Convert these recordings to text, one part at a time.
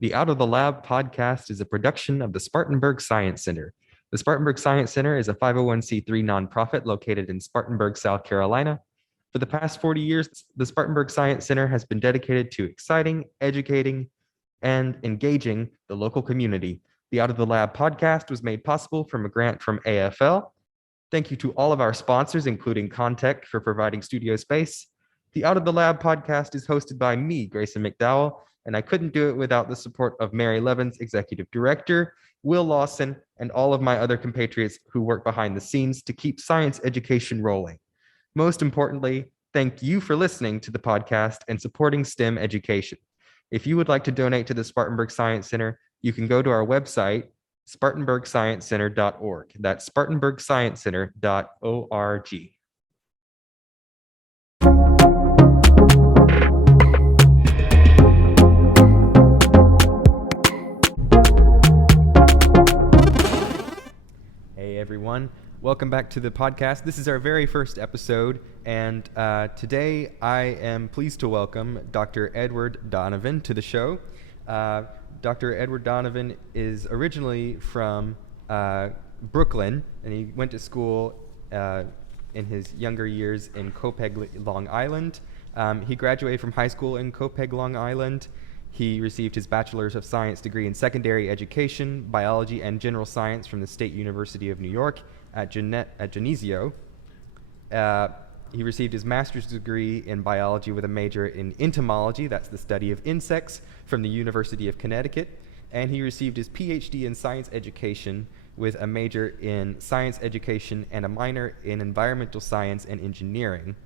The Out of the Lab podcast is a production of the Spartanburg Science Center. The Spartanburg Science Center is a 501c3 nonprofit located in Spartanburg, South Carolina. For the past 40 years, the Spartanburg Science Center has been dedicated to exciting, educating, and engaging the local community. The Out of the Lab podcast was made possible from a grant from AFL. Thank you to all of our sponsors, including Contec, for providing studio space. The Out of the Lab podcast is hosted by me, Grayson McDowell, and I couldn't do it without the support of Mary Levins, Executive Director, Will Lawson, and all of my other compatriots who work behind the scenes to keep science education rolling. Most importantly, thank you for listening to the podcast and supporting STEM education. If you would like to donate to the Spartanburg Science Center, you can go to our website, spartanburgsciencecenter.org. That's spartanburgsciencecenter.org. Hey everyone, welcome back to the podcast. This is our very first episode, and today I am pleased to welcome Dr. Edward Donovan to the show. Dr. Edward Donovan is originally from Brooklyn, and he went to school in his younger years in Contec, Long Island. He graduated from high school in Contec, Long Island. He received his Bachelor's of Science degree in Secondary Education, Biology, and General Science from the State University of New York at Geneseo. He received his Master's degree in Biology with a major in Entomology, that's the study of insects, from the University of Connecticut. And he received his PhD in Science Education with a major in Science Education and a minor in Environmental Science and Engineering.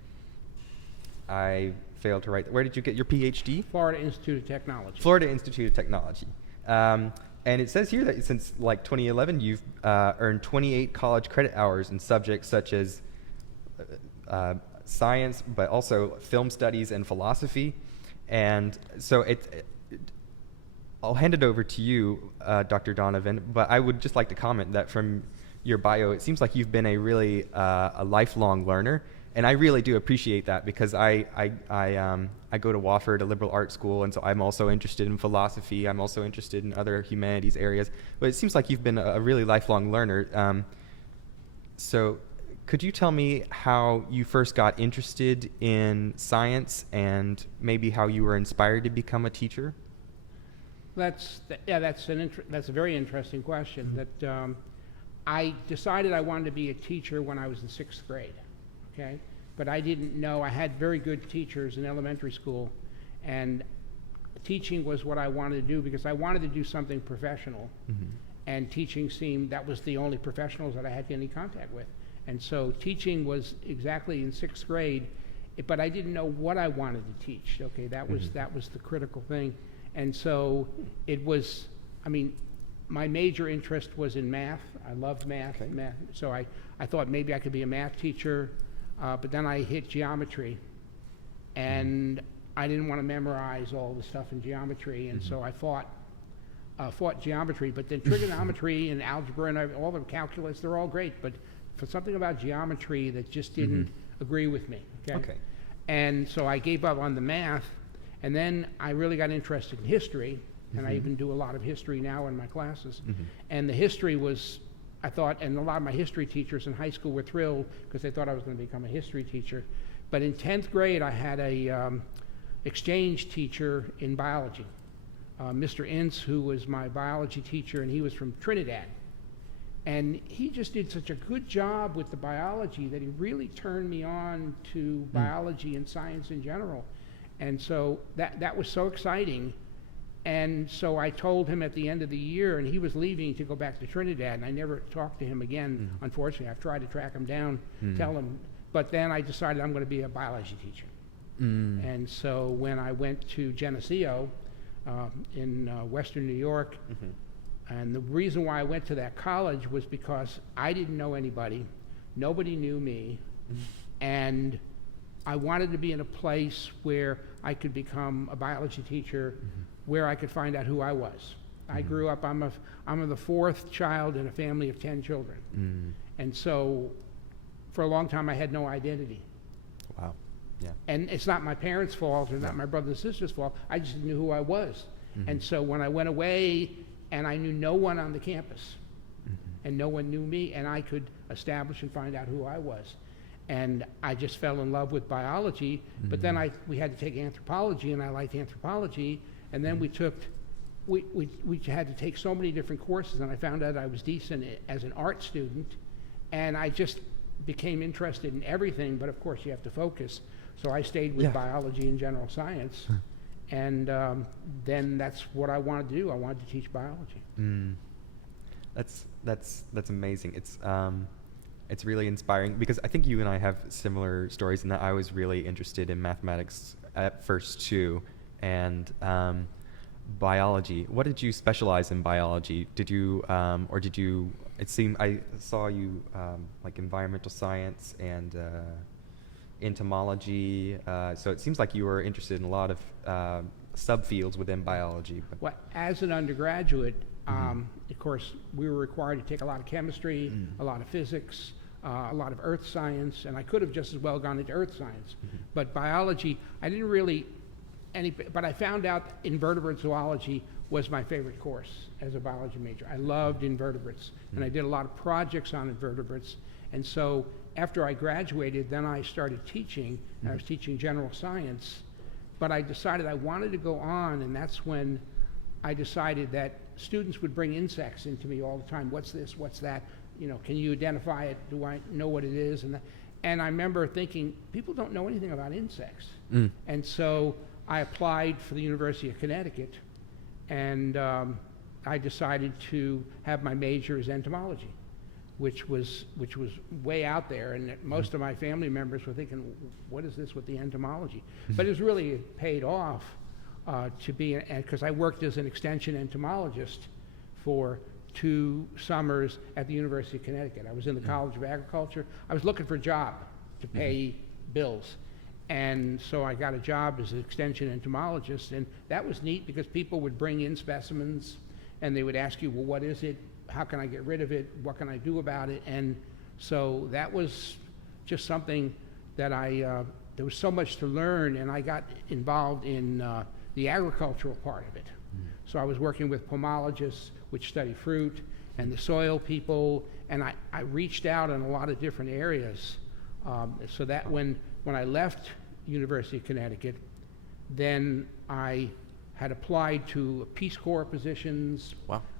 I failed to write. Where did you get your PhD? Florida Institute of Technology. Florida Institute of Technology. And it says here that since like 2011, you've earned 28 college credit hours in subjects such as science, but also film studies and philosophy. And so I'll hand it over to you, Dr. Donovan, but I would just like to comment that from your bio, it seems like you've been a really a lifelong learner. And I really do appreciate that because I go to Wofford, a liberal arts school, and so I'm also interested in philosophy. I'm also interested in other humanities areas. But it seems like you've been a really lifelong learner. So could you tell me how you first got interested in science and maybe how you were inspired to become a teacher? That's a very interesting question. That I decided I wanted to be a teacher when I was in 6th grade. Okay, but I didn't know. I had very good teachers in elementary school, and teaching was what I wanted to do because I wanted to do something professional, and teaching seemed that was the only professionals that I had any contact with, and so teaching was exactly in 6th grade, but I didn't know what I wanted to teach. Okay, that was the critical thing, and so it was. I mean, my major interest was in math. I loved math. Okay. So I thought maybe I could be a math teacher. But then I hit geometry, and I didn't want to memorize all the stuff in geometry, and so I fought geometry. But then trigonometry and algebra and all the calculus, they're all great, but for something about geometry that just didn't agree with me. Okay. And so I gave up on the math, and then I really got interested in history, and I even do a lot of history now in my classes. And the history was, I thought, and a lot of my history teachers in high school were thrilled because they thought I was going to become a history teacher. But in 10th grade, I had a exchange teacher in biology, Mr. Ince, who was my biology teacher, and he was from Trinidad. And he just did such a good job with the biology that he really turned me on to biology and science in general. And so that was so exciting. And so I told him at the end of the year, and he was leaving to go back to Trinidad, and I never talked to him again, unfortunately. I've tried to track him down, tell him, but then I decided I'm going to be a biology teacher. And so when I went to Geneseo in Western New York, and the reason why I went to that college was because I didn't know anybody, nobody knew me, and I wanted to be in a place where I could become a biology teacher, where I could find out who I was. I grew up, I'm the 4th child in a family of 10 children. And so for a long time I had no identity. Wow. Yeah. And it's not my parents' fault or not my brother and sister's fault. I just knew who I was. And so when I went away, and I knew no one on the campus, and no one knew me, and I could establish and find out who I was. And I just fell in love with biology, but then we had to take anthropology, and I liked anthropology, and then we had to take so many different courses, and I found out I was decent as an art student, and I just became interested in everything, but of course you have to focus. So I stayed with biology and general science, and then that's what I wanted to do. I wanted to teach biology. That's amazing. It's really inspiring because I think you and I have similar stories in that I was really interested in mathematics at first too, and biology. What did you specialize in biology? Did you or did you? It seemed I saw you like environmental science and entomology. So it seems like you were interested in a lot of subfields within biology. But Well, as an undergraduate, of course, we were required to take a lot of chemistry, a lot of physics, a lot of earth science, and I could have just as well gone into earth science. But biology, I didn't really, but I found out invertebrate zoology was my favorite course as a biology major. I loved invertebrates, and I did a lot of projects on invertebrates. And so after I graduated, then I started teaching, and I was teaching general science, but I decided I wanted to go on, and that's when I decided that students would bring insects into me all the time. What's this? What's that? You know, can you identify it? Do I know what it is? And I remember thinking, people don't know anything about insects. And so I applied for the University of Connecticut, and I decided to have my major as entomology, which was way out there, and most of my family members were thinking, what is this with the entomology? But it was really paid off to be, because I worked as an extension entomologist for 2 summers at the University of Connecticut. I was in the College of Agriculture. I was looking for a job to pay bills. And so I got a job as an extension entomologist, and that was neat because people would bring in specimens and they would ask you, well, what is it? How can I get rid of it? What can I do about it? And so that was just something that there was so much to learn, and I got involved in the agricultural part of it. So I was working with pomologists, which study fruit, and the soil people, and I reached out in a lot of different areas, so that when I left University of Connecticut, then I had applied to Peace Corps positions,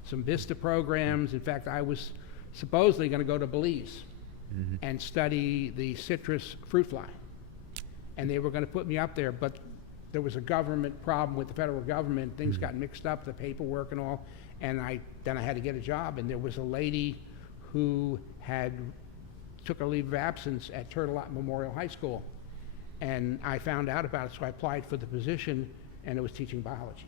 some VISTA programs. In fact, I was supposedly going to go to Belize and study the citrus fruit fly, and they were going to put me up there, but there was a government problem with the federal government. Things got mixed up, the paperwork and all, and then I had to get a job, and there was a lady who took a leave of absence at Turtle Lot Memorial High School, and I found out about it, so I applied for the position, and it was teaching biology.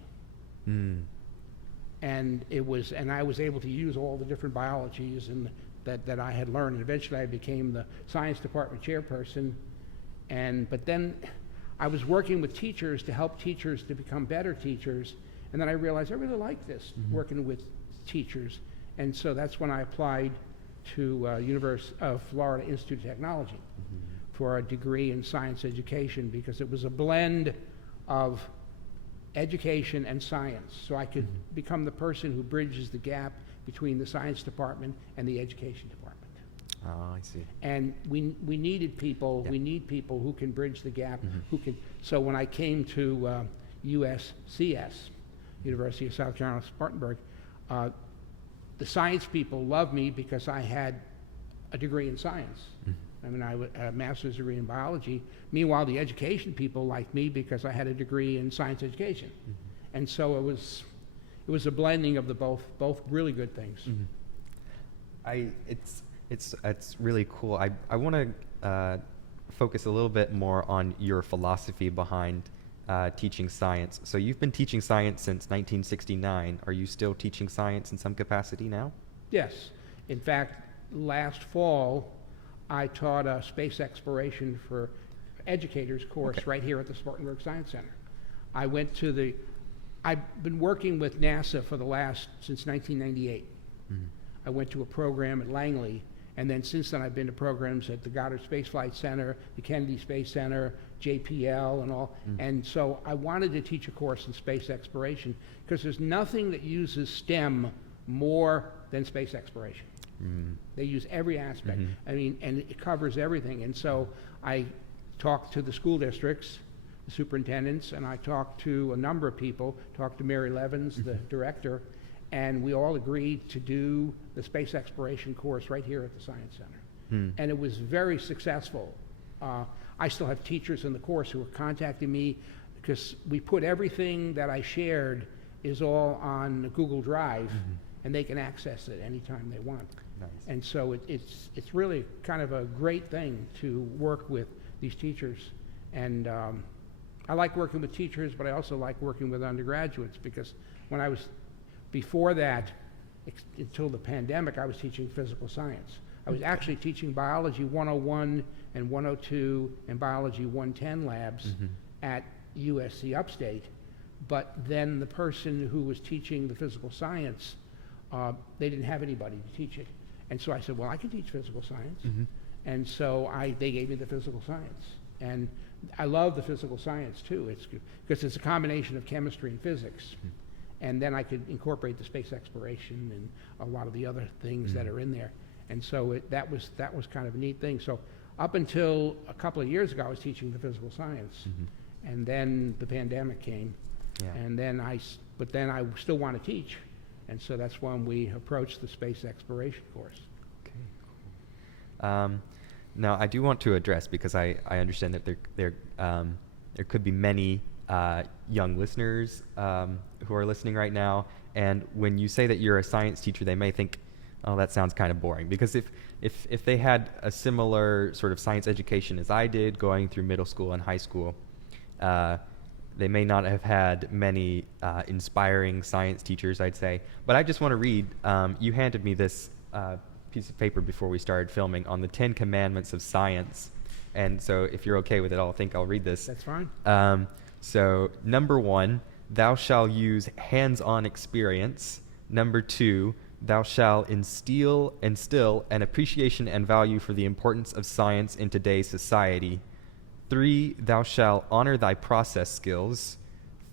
And I was able to use all the different biologies and that I had learned, and eventually I became the science department chairperson. But then I was working with teachers to help teachers to become better teachers, and then I realized I really like this, working with teachers. And so that's when I applied to University of Florida Institute of Technology for a degree in science education, because it was a blend of education and science, so I could become the person who bridges the gap between the science department and the education department. Oh, I see. And we needed people. We need people who can bridge the gap. So when I came to USCS, University of South Carolina, Spartanburg, the science people loved me because I had a degree in science. I mean, I had a master's degree in biology. Meanwhile, the education people liked me because I had a degree in science education. And so it was a blending of the both really good things. It's really cool. I want to focus a little bit more on your philosophy behind teaching science. So you've been teaching science since 1969. Are you still teaching science in some capacity now? Yes. In fact, last fall, I taught a space exploration for educators course right here at the Spartanburg Science Center. I've been working with NASA since 1998. I went to a program at Langley, and then since then I've been to programs at the Goddard Space Flight Center, the Kennedy Space Center, JPL and all. And so I wanted to teach a course in space exploration because there's nothing that uses STEM more than space exploration. They use every aspect. I mean, and it covers everything. And so I talked to the school districts, the superintendents, and I talked to a number of people, talked to Mary Levins, the director, and we all agreed to do the space exploration course right here at the Science Center. And it was very successful. I still have teachers in the course who are contacting me because we put everything that I shared is all on Google Drive, and they can access it anytime they want. Nice. And so it's really kind of a great thing to work with these teachers. And I like working with teachers, but I also like working with undergraduates because when I was, before that, until the pandemic, I was teaching physical science. I was actually teaching biology 101 and 102 and biology 110 labs at USC Upstate. But then the person who was teaching the physical science, they didn't have anybody to teach it. And so I said, well, I can teach physical science. And so they gave me the physical science. And I love the physical science too. Because it's a combination of chemistry and physics. And then I could incorporate the space exploration and a lot of the other things that are in there. And so that was kind of a neat thing. So up until a couple of years ago, I was teaching the physical science. And then the pandemic came. And then but then I still want to teach. And so that's when we approached the space exploration course. Okay, cool. Now, I do want to address, because I understand that there could be many young listeners who are listening right now, and when you say that you're a science teacher, they may think, oh, that sounds kind of boring. Because if they had a similar sort of science education as I did, going through middle school and high school, they may not have had many inspiring science teachers, I'd say. But I just want to read, you handed me this piece of paper before we started filming on the 10 Commandments of Science. And so if you're okay with it, I'll read this. That's fine. So number 1, thou shalt use hands-on experience. Number 2, thou shalt instill an appreciation and value for the importance of science in today's society. 3, thou shalt honor thy process skills.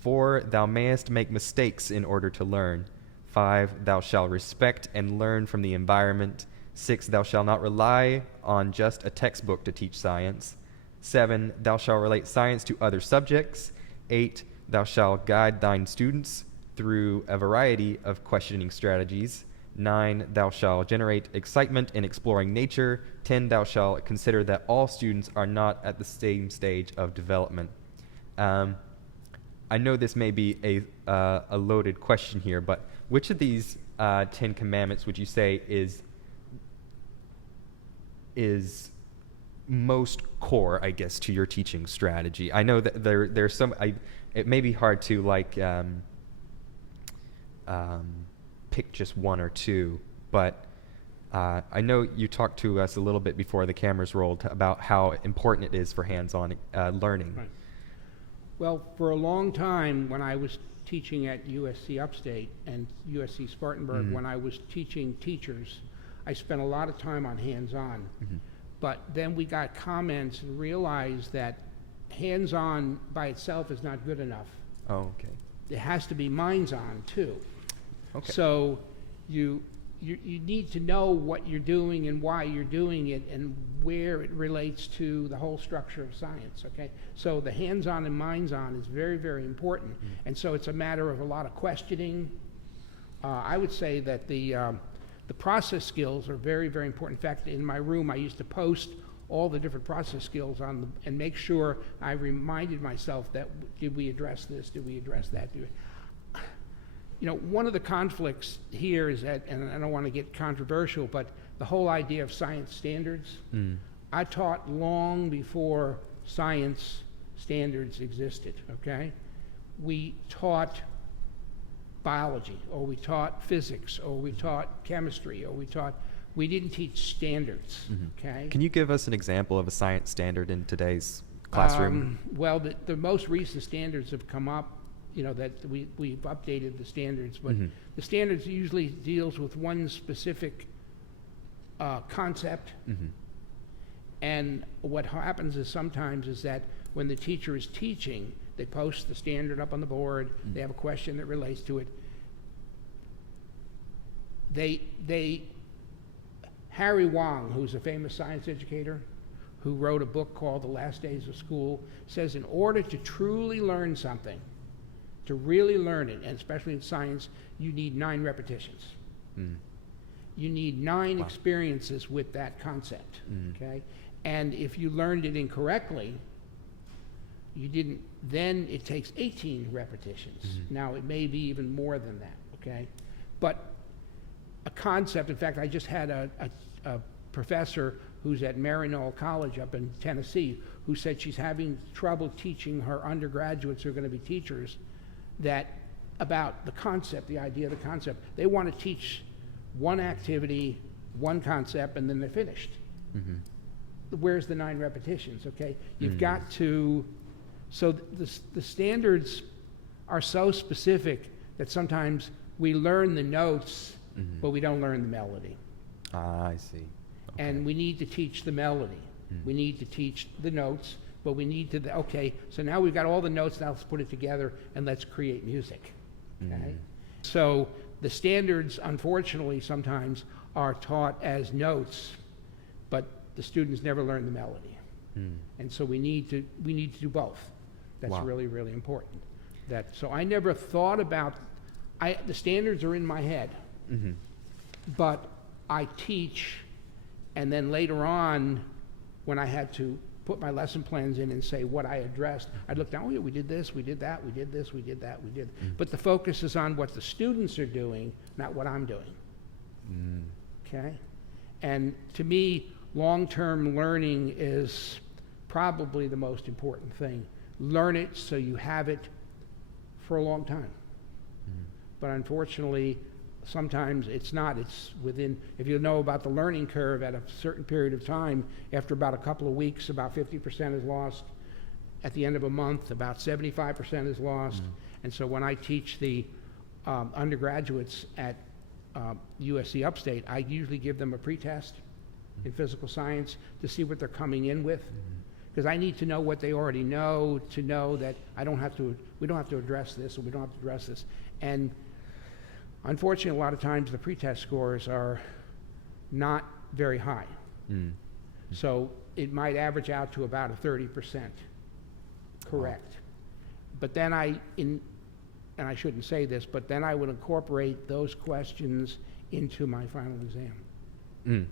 4, thou mayest make mistakes in order to learn. 5, thou shalt respect and learn from the environment. 6, thou shalt not rely on just a textbook to teach science. 7, thou shalt relate science to other subjects. 8, thou shalt guide thine students through a variety of questioning strategies. 9, thou shalt generate excitement in exploring nature. 10, thou shalt consider that all students are not at the same stage of development. I know this may be a loaded question here, but which of these 10 commandments would you say is most core, I guess, to your teaching strategy? I know that there's some. It may be hard to pick just one or two, but I know you talked to us a little bit before the cameras rolled about how important it is for hands-on learning. Right. Well, for a long time, when I was teaching at USC Upstate and USC Spartanburg, when I was teaching teachers, I spent a lot of time on hands-on. But then we got comments and realized that hands-on by itself is not good enough. Oh, okay. It has to be minds-on too. Okay. So you need to know what you're doing and why you're doing it and where it relates to the whole structure of science, okay? So the hands-on and minds-on is very, very important. And so it's a matter of a lot of questioning. I would say that the process skills are very, very important. In fact, in my room, I used to post all the different process skills and make sure I reminded myself that, did we address this? Did we address that? You know, one of the conflicts here is that, and I don't want to get controversial, but the whole idea of science standards. I taught long before science standards existed, okay? We taught biology, or we taught physics, or we taught chemistry, or we didn't teach standards, okay? Can you give us an example of a science standard in today's classroom? Well, the most recent standards have come up, you know, that we've updated the standards, but the standards usually deals with one specific concept. And what happens is sometimes is that when the teacher is teaching, they post the standard up on the board, they have a question that relates to it. Harry Wang, who's a famous science educator, who wrote a book called The Last Days of School, says in order to truly learn something, to really learn it, and especially in science, you need 9 repetitions. You need 9 experiences with that concept, okay? And if you learned it incorrectly, you didn't, then it takes 18 repetitions. Now, it may be even more than that, okay? But a concept, in fact, I just had a professor who's at Maryknoll College up in Tennessee who said she's having trouble teaching her undergraduates who are going to be teachers that about the concept, the idea of the concept. They want to teach one activity, one concept, and then they're finished. Where's the 9 repetitions, okay? You've got to, so the standards are so specific that sometimes we learn the notes, but we don't learn the melody. I see. Okay. And we need to teach the melody. We need to teach the notes, but we need to, okay, so now we've got all the notes, now let's put it together and let's create music, okay? So the standards, unfortunately, sometimes are taught as notes, but the students never learn the melody. And so we need to do both. That's really, really important. So I never thought about, the standards are in my head, but I teach, and then later on, when I had to put my lesson plans in and say what I addressed, I'd look down, oh yeah, we did this, we did that, we did this, we did that, we did. But the focus is on what the students are doing, not what I'm doing. Okay? And to me, long-term learning is probably the most important thing. Learn it so you have it for a long time. But unfortunately, sometimes it's not. It's within, if you know about the learning curve at a certain period of time, after about a couple of weeks, about 50% is lost. At the end of a month, about 75% is lost. And so when I teach the undergraduates at USC Upstate, I usually give them a pretest in physical science to see what they're coming in with. Because I need to know what they already know, to know that we don't have to address this, or we don't have to address this. And unfortunately, a lot of times the pretest scores are not very high. So it might average out to about a 30% correct. But then and I shouldn't say this, but then I would incorporate those questions into my final exam.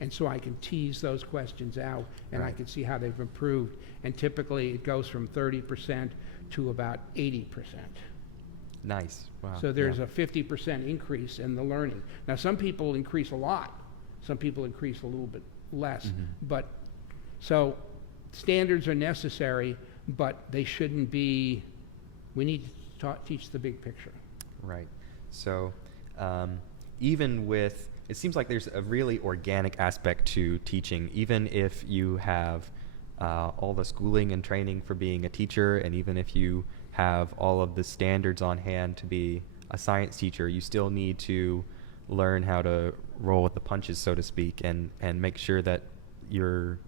And so I can tease those questions out, and I can see how they've improved. And typically it goes from 30% to about 80%. Nice. Wow. So there's a 50% increase in the learning. Now, some people increase a lot. Some people increase a little bit less. But so standards are necessary, but they shouldn't be, we need to teach the big picture. Right. So even with, it seems like there's a really organic aspect to teaching, even if you have all the schooling and training for being a teacher, and even if you have all of the standards on hand to be a science teacher, you still need to learn how to roll with the punches, so to speak, and make sure that you're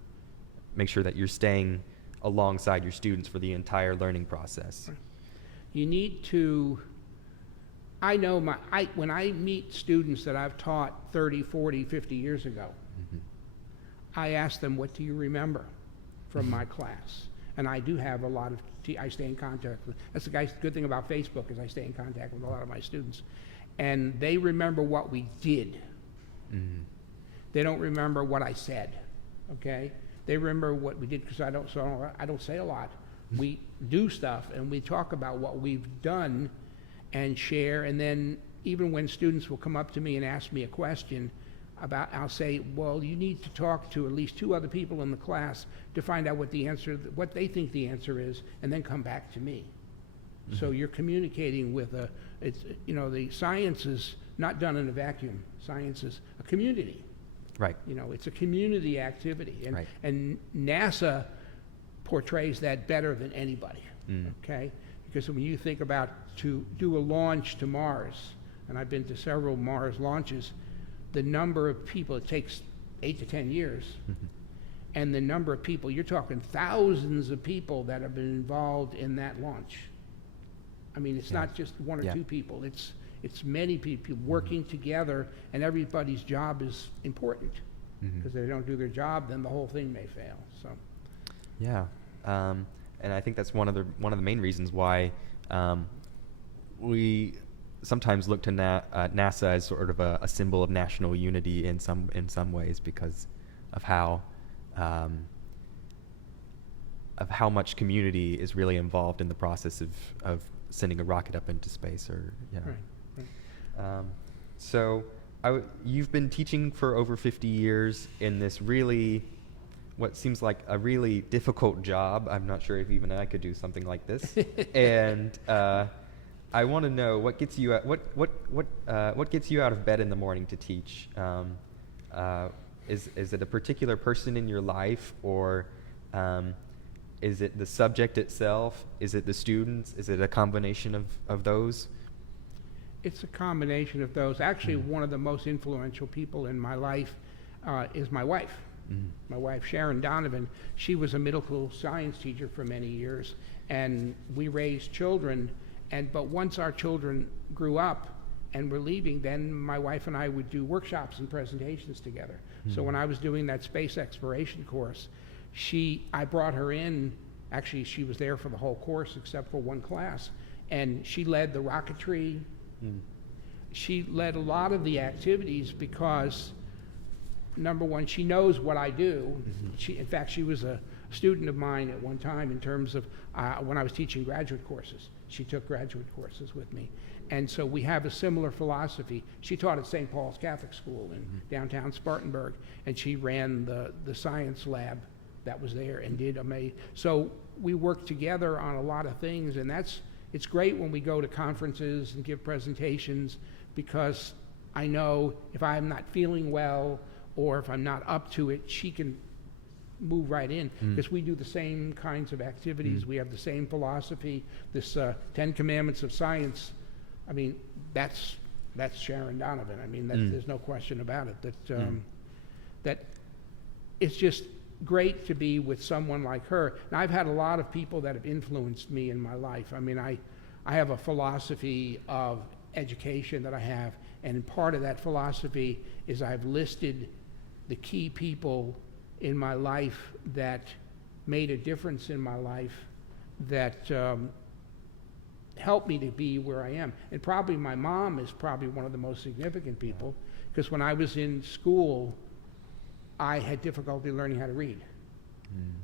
staying alongside your students for the entire learning process. You need to, I know when I meet students that I've taught 30, 40, 50 years ago, I ask them, what do you remember from my class? And I do have a lot of, I stay in contact with, that's the good thing about Facebook, is I stay in contact with a lot of my students. And they remember what we did. They don't remember what I said, okay? They remember what we did, because I don't say a lot. We do stuff, and we talk about what we've done and share, and then even when students will come up to me and ask me a question about, I'll say, well, you need to talk to at least 2 other people in the class to find out what they think the answer is, and then come back to me. So you're communicating with the science is not done in a vacuum. Science is a community. Right. It's a community activity, and NASA portrays that better than anybody, okay? Because when you think about to do a launch to Mars, and I've been to several Mars launches, the number of people, it takes 8 to 10 years, and the number of people, you're talking thousands of people that have been involved in that launch. I mean, it's not just one or two people, it's many people working together, and everybody's job is important. Because if they don't do their job, then the whole thing may fail. So, yeah, and I think that's one of the main reasons why we sometimes look to NASA as sort of a symbol of national unity in some ways, because of how much community is really involved in the process of sending a rocket up into space, or right. So you've been teaching for over 50 years in this really, what seems like a really difficult job. I'm not sure if even I could do something like this. And I want to know what gets you what gets you out of bed in the morning to teach. Is it a particular person in your life, or is it the subject itself? Is it the students? Is it a combination of those? It's a combination of those. Actually, one of the most influential people in my life is my wife. My wife, Sharon Donovan. She was a middle school science teacher for many years, and we raised children. But once our children grew up and were leaving, then my wife and I would do workshops and presentations together. So when I was doing that space exploration course, I brought her in. Actually, she was there for the whole course except for one class, and she led the rocketry. She led a lot of the activities because, number one, she knows what I do. In fact, she was a student of mine at one time in terms of when I was teaching graduate courses. She took graduate courses with me. And so we have a similar philosophy. She taught at St. Paul's Catholic School in downtown Spartanburg, and she ran the science lab that was there and did amazing. So we worked together on a lot of things, and it's great when we go to conferences and give presentations, because I know if I'm not feeling well or if I'm not up to it, she can move right in, because we do the same kinds of activities. We have the same philosophy. This 10 Commandments of Science, I mean, that's Sharon Donovan. I mean, there's no question about it. That it's just great to be with someone like her. And I've had a lot of people that have influenced me in my life. I mean, I have a philosophy of education that I have, and part of that philosophy is I've listed the key people in my life that made a difference in my life, that helped me to be where I am. And probably my mom is probably one of the most significant people, because when I was in school, I had difficulty learning how to read.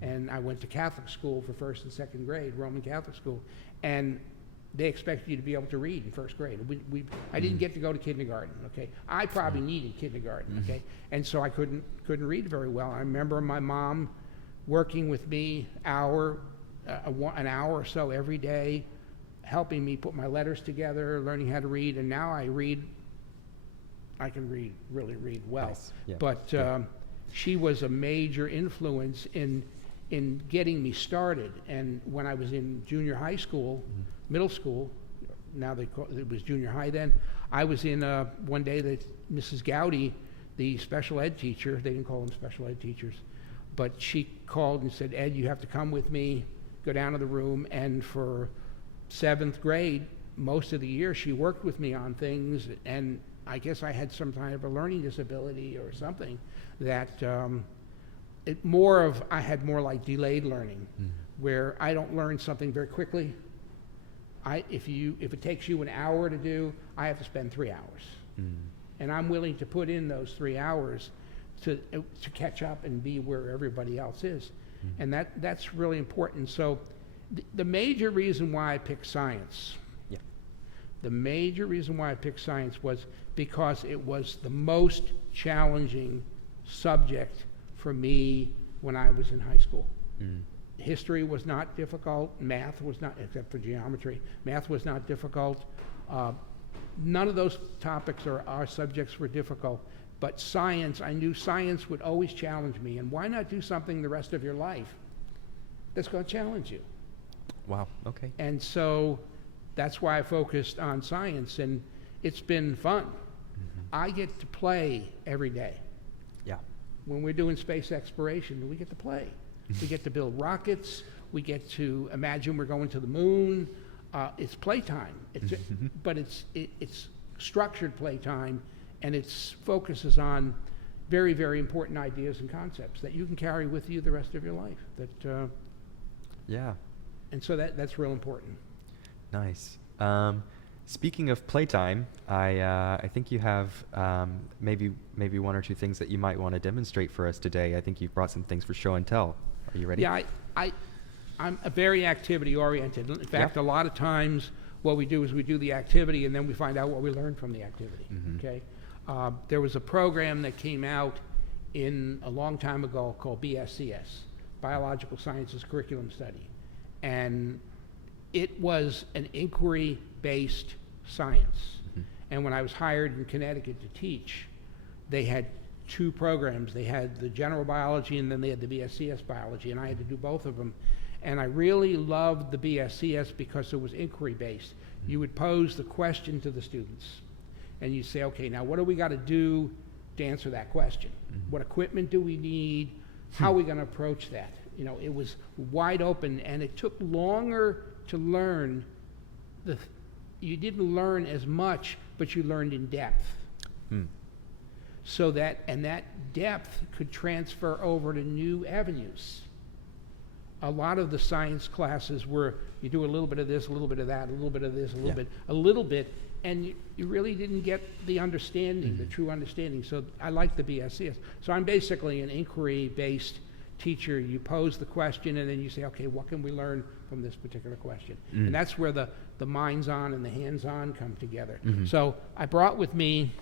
And I went to Catholic school for first and second grade, Roman Catholic school, and they expected you to be able to read in first grade. I didn't get to go to kindergarten, okay? I probably needed kindergarten, okay? And so I couldn't read very well. I remember my mom working with me an hour or so every day, helping me put my letters together, learning how to read, and now I can really read well. Nice. Yeah. But she was a major influence in getting me started. And when I was in junior high school, middle school, now it was junior high then, I was in one day that Mrs. Gowdy, the special ed teacher, they didn't call them special ed teachers, but she called and said, "Ed, you have to come with me, go down to the room." And for 7th grade, most of the year, she worked with me on things, and I guess I had some kind of a learning disability or something that I had more like delayed learning, where I don't learn something very quickly. If it takes you an hour to do, I have to spend 3 hours. And I'm willing to put in those 3 hours to catch up and be where everybody else is. And that's really important. So the major reason why I picked science, the major reason why I picked science was because it was the most challenging subject for me when I was in high school. History was not difficult. Math was not, except for geometry. Math was not difficult. None of those topics or our subjects were difficult. But science, I knew science would always challenge me. And why not do something the rest of your life that's going to challenge you? Wow, okay. And so that's why I focused on science, and it's been fun. I get to play every day. when we're doing space exploration, we get to play. We get to build rockets. We get to imagine we're going to the moon. It's playtime. But it's structured playtime, and it focuses on very, very important ideas and concepts that you can carry with you the rest of your life. Yeah. And so that's real important. Nice. Speaking of playtime, I think you have maybe one or two things that you might want to demonstrate for us today. I think you've brought some things for show and tell. Are you ready? Yeah, I'm very activity oriented. In fact, a lot of times what we do is we do the activity and then we find out what we learned from the activity. Okay. There was a program that came out a long time ago called BSCS, Biological Sciences Curriculum Study, and it was an inquiry-based science. And when I was hired in Connecticut to teach, they had two programs. They had the general biology and then they had the BSCS biology, and I had to do both of them. And I really loved the BSCS because it was inquiry-based. You would pose the question to the students, and you'd say, okay, now what do we got to do to answer that question? What equipment do we need? How are we going to approach that? You know, it was wide open, and it took longer to learn. You didn't learn as much, but you learned in depth. So that depth could transfer over to new avenues. A lot of the science classes were you do a little bit of this, a little bit of that, a little bit of this, a little bit, and you really didn't get the understanding, the true understanding. So I like the BSCS. So I'm basically an inquiry-based teacher. You pose the question, and then you say, okay, what can we learn from this particular question? And that's where the minds-on and the hands-on come together. So I brought with me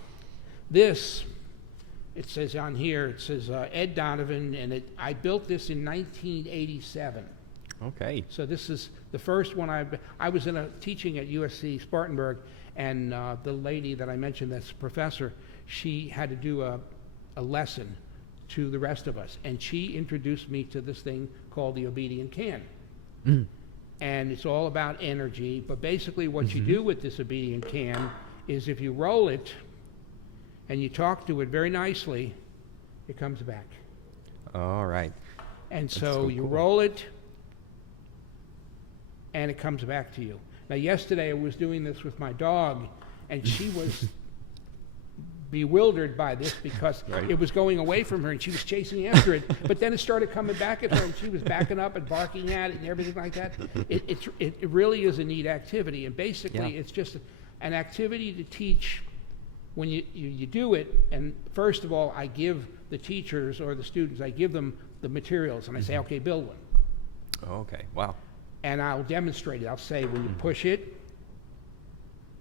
this. It says on here, it says Ed Donovan, and I built this in 1987. Okay. So this is the first one I was teaching at USC Spartanburg, and the lady that I mentioned that's a professor, she had to do a lesson to the rest of us, and she introduced me to this thing called the obedient can. And it's all about energy, but basically what you do with this obedient can is if you roll it and you talk to it very nicely, it comes back. All right. And so you roll it, and it comes back to you. Now, yesterday I was doing this with my dog, and she was bewildered by this because it was going away from her, and she was chasing after it. But then it started coming back at her, and she was backing up and barking at it and everything like that. It really is a neat activity, and basically it's just an activity to teach. When you do it, and first of all, I give the teachers or the students, I give them the materials, and I say, okay, build one. Oh, okay, wow. And I'll demonstrate it. I'll say, when you push it,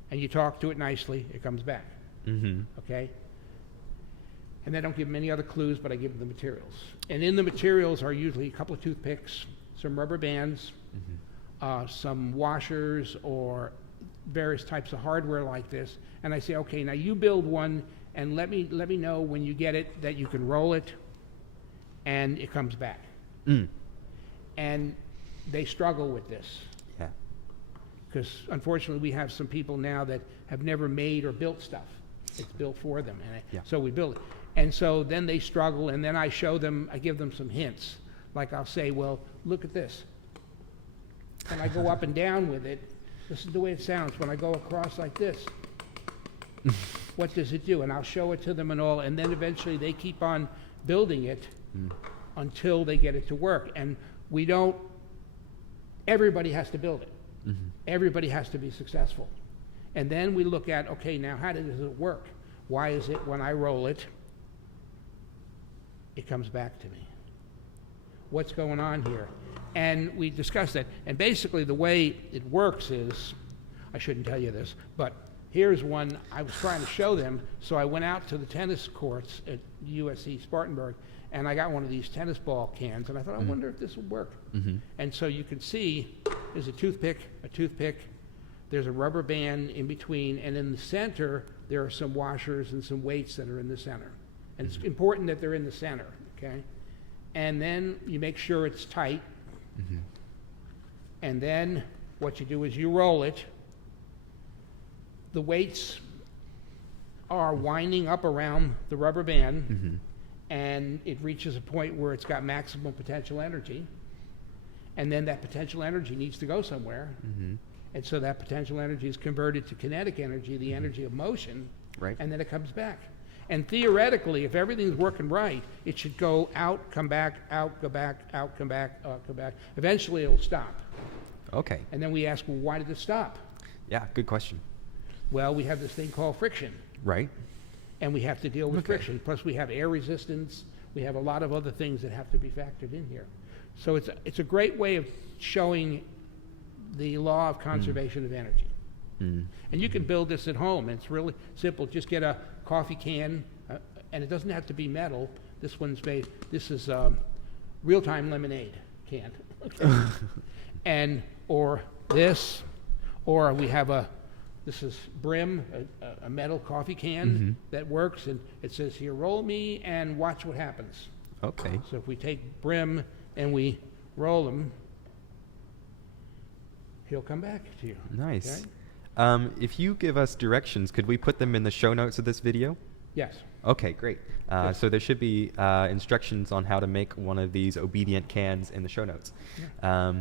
and you talk to it nicely, it comes back. Okay? And I don't give them any other clues, but I give them the materials. And in the materials are usually a couple of toothpicks, some rubber bands, some washers, or various types of hardware like this, and I say, okay, now you build one, and let me know when you get it that you can roll it, and it comes back. And they struggle with this. Yeah. Because unfortunately, we have some people now that have never made or built stuff. It's built for them, and so we build it. And so then they struggle, and then I show them, I give them some hints. Like I'll say, well, look at this. And I go up and down with it. This is the way it sounds when I go across like this. What does it do? And I'll show it to them and all, and then eventually they keep on building it until they get it to work. And everybody has to build it. Everybody has to be successful. And then we look at, okay, now how does it work? Why is it when I roll it, it comes back to me? What's going on here? And we discussed that. And basically the way it works is, I shouldn't tell you this, but here's one I was trying to show them. So I went out to the tennis courts at USC Spartanburg, and I got one of these tennis ball cans, and I thought, I wonder if this would work. And so you can see there's a toothpick, there's a rubber band in between, and in the center there are some washers and some weights that are in the center. And it's important that they're in the center, okay? And then you make sure it's tight. And then what you do is you roll it. The weights are winding up around the rubber band, and it reaches a point where it's got maximum potential energy, and then that potential energy needs to go somewhere, and so that potential energy is converted to kinetic energy, the energy of motion, Right. and then it comes back. And theoretically, if everything's working right, it should go out, come back, out, go back, out, come back, out, come back. Eventually it'll stop. Okay. And then we ask, well, why did it stop? Yeah, good question. Well, we have this thing called friction, Right. and we have to deal with Okay. friction. Plus we have air resistance, we have a lot of other things that have to be factored in here. So it's a great way of showing the law of conservation of energy. And you can build this at home, and it's really simple. Just get a coffee can, and it doesn't have to be metal. This one's made, this is real-time lemonade can. Okay. And, or this, or we have this is Brim, a metal coffee can that works, and it says here, roll me and watch what happens. Okay. So if we take Brim and we roll him, he'll come back to you. Nice. Okay? If you give us directions, could we put them in the show notes of this video? Yes. Okay, great. Yes. So there should be instructions on how to make one of these obedient cans in the show notes. Yeah.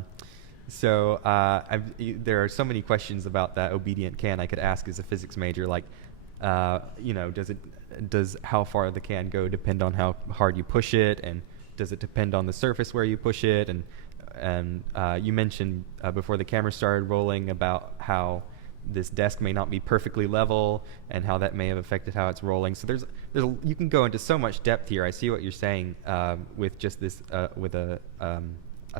There are so many questions about that obedient can I could ask as a physics major, like, does how far the can go depend on how hard you push it, and does it depend on the surface where you push it? And you mentioned before the camera started rolling about how this desk may not be perfectly level and how that may have affected how it's rolling. So you can go into so much depth here. I see what you're saying with just this, with a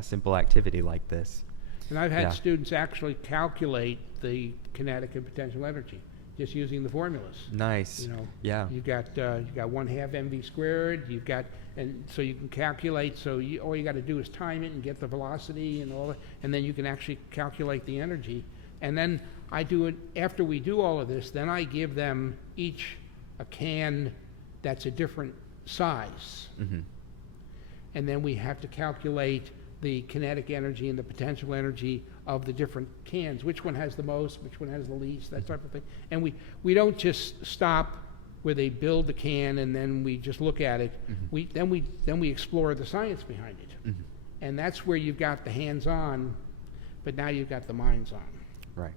simple activity like this. And I've had Yeah. students actually calculate the kinetic and potential energy just using the formulas. Nice. You know, Yeah. you got 1/2 mv squared. You've got, and so you can calculate. So all you got to do is time it and get the velocity and all that, and then you can actually calculate the energy. And then I do it after we do all of this. Then I give them each a can that's a different size, and then we have to calculate the kinetic energy and the potential energy of the different cans. Which one has the most? Which one has the least? That type of thing. And we don't just stop where they build the can and then we just look at it. Then we explore the science behind it, and that's where you've got the hands-on, but now you've got the minds-on. Right.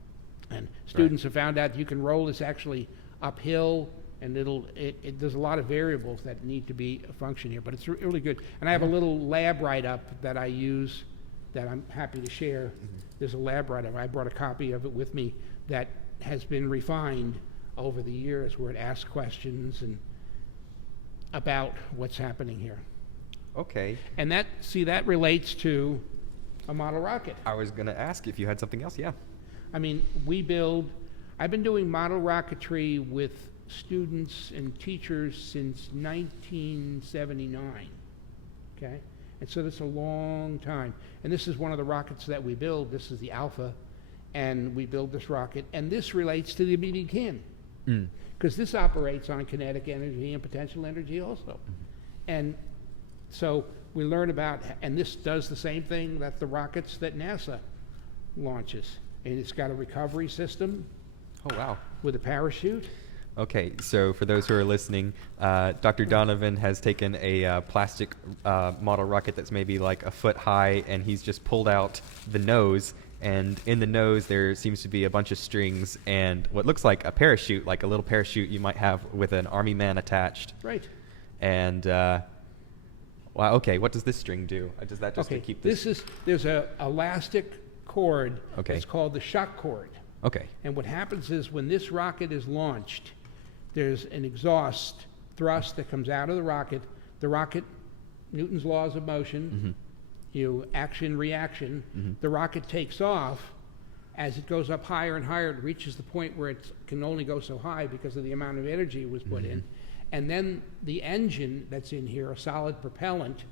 And students have found out you can roll this actually uphill, and there's a lot of variables that need to be a function here, but it's really good. And I have a little lab write-up that I use that I'm happy to share. There's a lab write-up. I brought a copy of it with me that has been refined over the years, where it asks questions and about what's happening here. Okay. And that relates to a model rocket. I was going to ask if you had something else. Yeah. I mean, I've been doing model rocketry with students and teachers since 1979, okay? And so that's a long time. And this is one of the rockets that we build. This is the Alpha, and we build this rocket. And this relates to the obedient can, because this operates on kinetic energy and potential energy also. And so we learn about, and this does the same thing that the rockets that NASA launches. And it's got a recovery system. Oh, wow. With a parachute. Okay, so for those who are listening, Dr. Donovan has taken a plastic model rocket that's maybe like a foot high, and he's just pulled out the nose, and in the nose there seems to be a bunch of strings and what looks like a parachute, like a little parachute you might have with an army man attached. Right. And, wow, okay, what does this string do? Does that just to keep this? There's a elastic cord. Okay. It's called the shock cord. Okay. And what happens is when this rocket is launched, there's an exhaust thrust that comes out of the rocket. The rocket, Newton's laws of motion, action, reaction. The rocket takes off. As it goes up higher and higher, it reaches the point where it can only go so high because of the amount of energy it was put in. And then the engine that's in here, a solid propellant,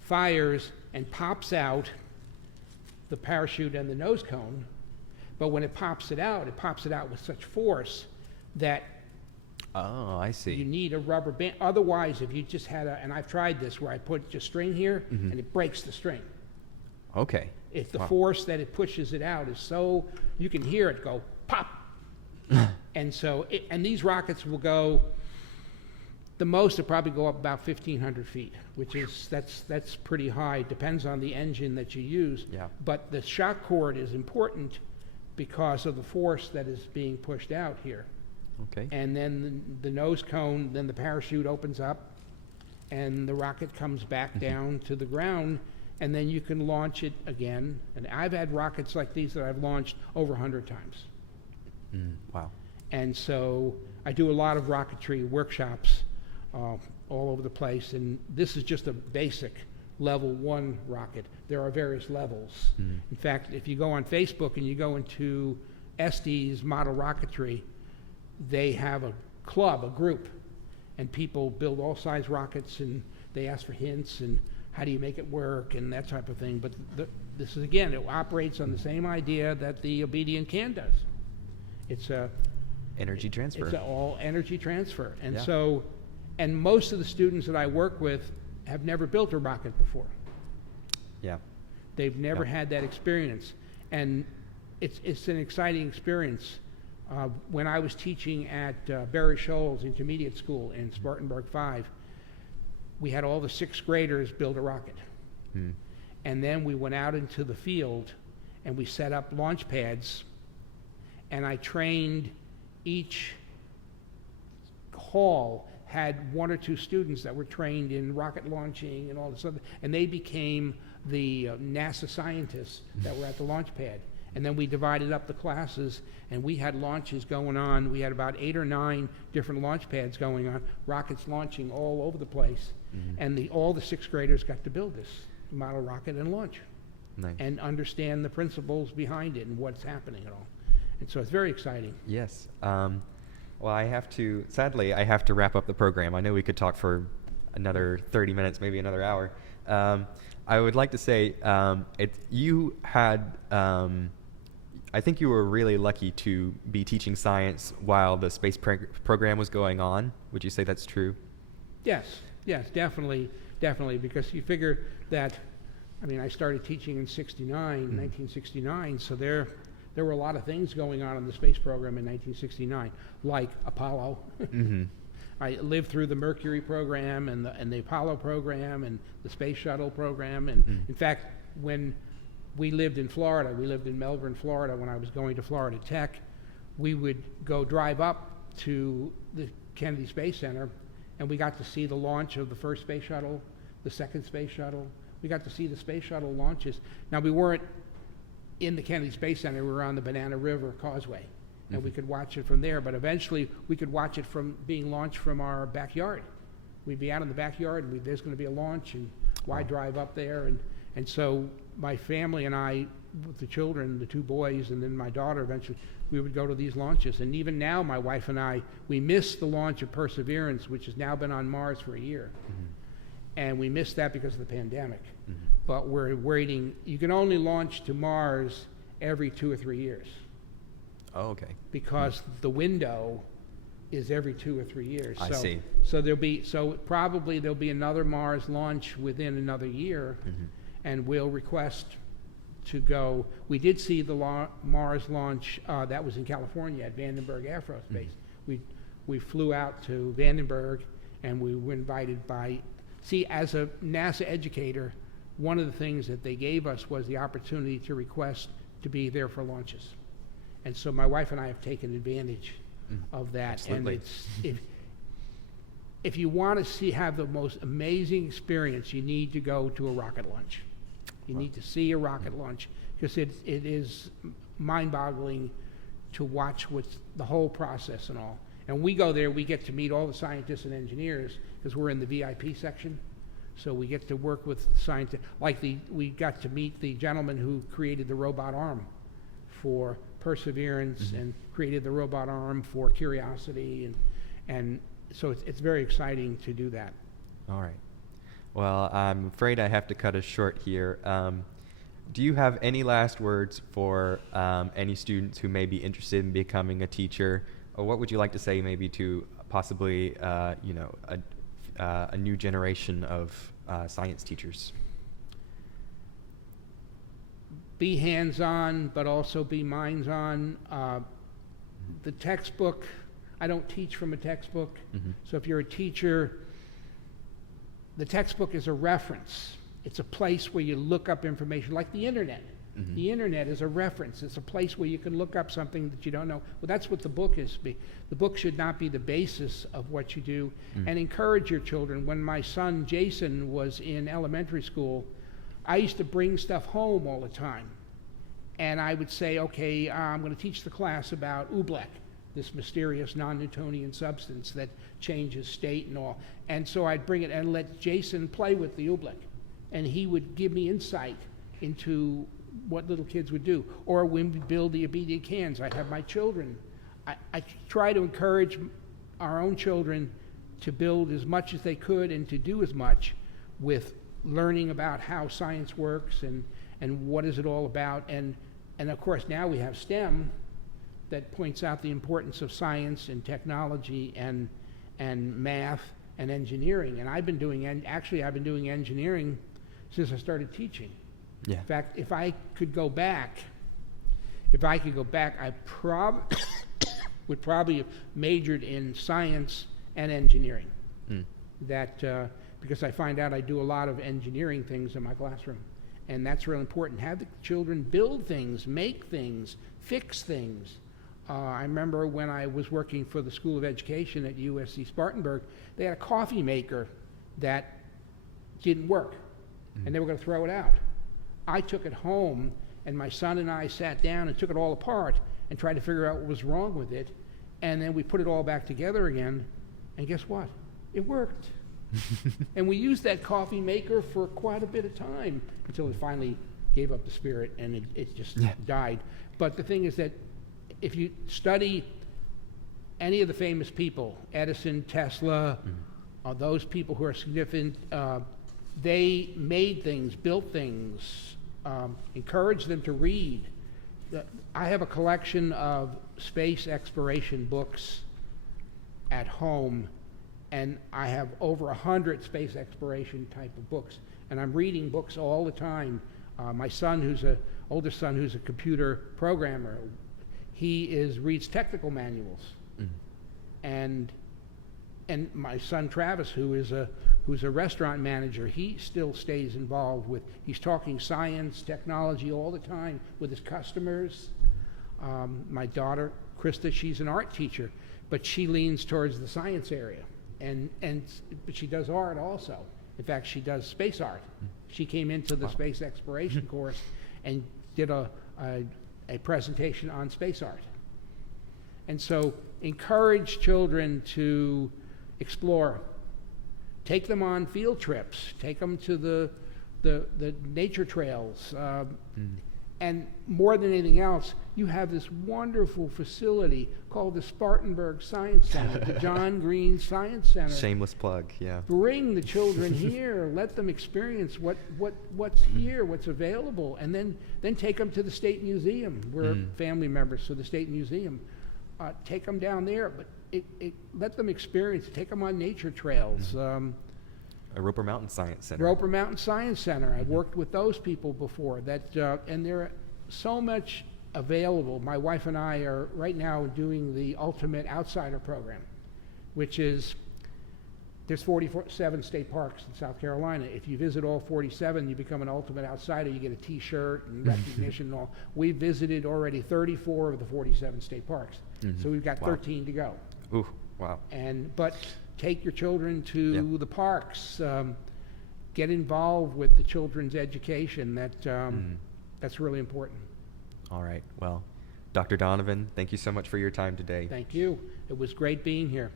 fires and pops out the parachute and the nose cone. But when it pops it out with such force that Oh, I see. you need a rubber band. Otherwise, if you just had and I've tried this where I put just string here and it breaks the string. Okay. If the force that it pushes it out is so, you can hear it go pop. And so, and these rockets will go The most will probably go up about 1,500 feet, which is, that's pretty high. Depends on the engine that you use. Yeah. But the shock cord is important because of the force that is being pushed out here. Okay. And then the nose cone, then the parachute opens up, and the rocket comes back down to the ground, and then you can launch it again. And I've had rockets like these that I've launched over 100 times. Wow. And so I do a lot of rocketry workshops all over the place, and this is just a basic level 1 rocket. There are various levels. In fact, if you go on Facebook and you go into Estes Model Rocketry, they have a club, a group, and people build all size rockets, and they ask for hints and how do you make it work and that type of thing. But this is, again, it operates on the same idea that the obedient can does. It's a energy transfer. It's all energy transfer. And Yeah. so, and most of the students that I work with have never built a rocket before. Yeah. They've never Yeah. had that experience. And it's an exciting experience. When I was teaching at Berry Shoals Intermediate School in Spartanburg 5, we had all the 6th graders build a rocket. And then we went out into the field and we set up launch pads, and I trained each hall had 1 or 2 students that were trained in rocket launching and all this other, and they became the NASA scientists that were at the launch pad. And then we divided up the classes, and we had launches going on. We had about 8 or 9 different launch pads going on, rockets launching all over the place. And all the 6th graders got to build this model rocket and launch. Nice. And understand the principles behind it and what's happening and all. And so it's very exciting. Yes. Well, sadly, I have to wrap up the program. I know we could talk for another 30 minutes, maybe another hour. I would like to say I think you were really lucky to be teaching science while the space program was going on. Would you say that's true? Yes, definitely, because you figure that, I mean, I started teaching in 1969, so there were a lot of things going on in the space program in 1969, like Apollo. I lived through the Mercury program and the Apollo program and the space shuttle program. And in fact, when we lived in Florida, we lived in Melbourne, Florida, when I was going to Florida Tech, we would go drive up to the Kennedy Space Center, and we got to see the launch of the first space shuttle, the second space shuttle. We got to see the space shuttle launches. Now, we weren't in the Kennedy Space Center, we were on the Banana River Causeway, and we could watch it from there, but eventually we could watch it from being launched from our backyard. We'd be out in the backyard, and there's going to be a launch, and why drive up there? And so my family and I, with the children, the 2 boys, and then my daughter eventually, we would go to these launches. And even now, my wife and I, we missed the launch of Perseverance, which has now been on Mars for a year. And we missed that because of the pandemic. But we're waiting. You can only launch to Mars every 2 or 3 years. Oh, okay. Because the window is every 2 or 3 years. I see. So probably there'll be another Mars launch within another year, and we'll request to go. We did see the Mars launch that was in California at Vandenberg Air Force Base. We flew out to Vandenberg, and we were invited by. See, as a NASA educator, one of the things that they gave us was the opportunity to request to be there for launches. And so my wife and I have taken advantage of that. Absolutely. And it's, if you want to have the most amazing experience, you need to go to a rocket launch. You need to see a rocket launch, because it is mind-boggling to watch what's the whole process and all. And we go there, we get to meet all the scientists and engineers, because we're in the VIP section. So we get to work with scientists. We got to meet the gentleman who created the robot arm for Perseverance and created the robot arm for Curiosity. And so it's very exciting to do that. All right. Well, I'm afraid I have to cut us short here. Do you have any last words for any students who may be interested in becoming a teacher? Or what would you like to say maybe to possibly, a new generation of science teachers? Be hands-on, but also be minds-on. The textbook, I don't teach from a textbook. Mhm. So if you're a teacher, the textbook is a reference. It's a place where you look up information, like the internet. Mhm. The internet is a reference. It's a place where you can look up something that you don't know. Well, that's what the book is. The book should not be the basis of what you do. And encourage your children. When my son Jason was in elementary school, I used to bring stuff home all the time. And I would say, okay, I'm going to teach the class about oobleck, this mysterious non-Newtonian substance that changes state and all. And so I'd bring it and let Jason play with the oobleck. And he would give me insight into what little kids would do. Or when we build the obedient cans, I'd have my children. I try to encourage our own children to build as much as they could and to do as much with learning about how science works and what is it all about. And of course now we have STEM that points out the importance of science and technology and math and engineering. And I've been doing engineering since I started teaching. Yeah. In fact, if I could go back, I would probably have majored in science and engineering. Because I find out I do a lot of engineering things in my classroom. And that's real important. Have the children build things, make things, fix things. I remember when I was working for the School of Education at USC Spartanburg, they had a coffee maker that didn't work, and they were going to throw it out. I took it home, and my son and I sat down and took it all apart and tried to figure out what was wrong with it, and then we put it all back together again, and guess what? It worked. And we used that coffee maker for quite a bit of time until it finally gave up the spirit and it just died. But the thing is that if you study any of the famous people, Edison, Tesla, those people who are significant, they made things, built things, encouraged them to read. I have a collection of space exploration books at home, and I have over 100 space exploration type of books, and I'm reading books all the time. My son, oldest son, who's a computer programmer, he reads technical manuals, and my son Travis, who's a restaurant manager, he still stays involved with. He's talking science, technology all the time with his customers. My daughter Krista, she's an art teacher, but she leans towards the science area. But she does art also. In fact, she does space art. She came into the space exploration course and did a presentation on space art. And so encourage children to explore. Take them on field trips. Take them to the nature trails. And more than anything else, you have this wonderful facility called the Spartanburg Science Center, the John Green Science Center. Shameless plug, yeah. Bring the children here. Let them experience what's here, what's available, and then take them to the State Museum. We're family members, so the State Museum. Take them down there, but let them experience. Take them on nature trails. Roper Mountain Science Center. Roper Mountain Science Center. I've worked with those people before. And there are so much available. My wife and I are right now doing the Ultimate Outsider program, which is, there's 47 state parks in South Carolina. If you visit all 47, you become an Ultimate Outsider. You get a T-shirt and recognition and all. We've visited already 34 of the 47 state parks. So we've got 13 to go. Ooh, wow. But take your children to the parks. Get involved with the children's education. That's really important. All right. Well, Dr. Donovan, thank you so much for your time today. Thank you. It was great being here.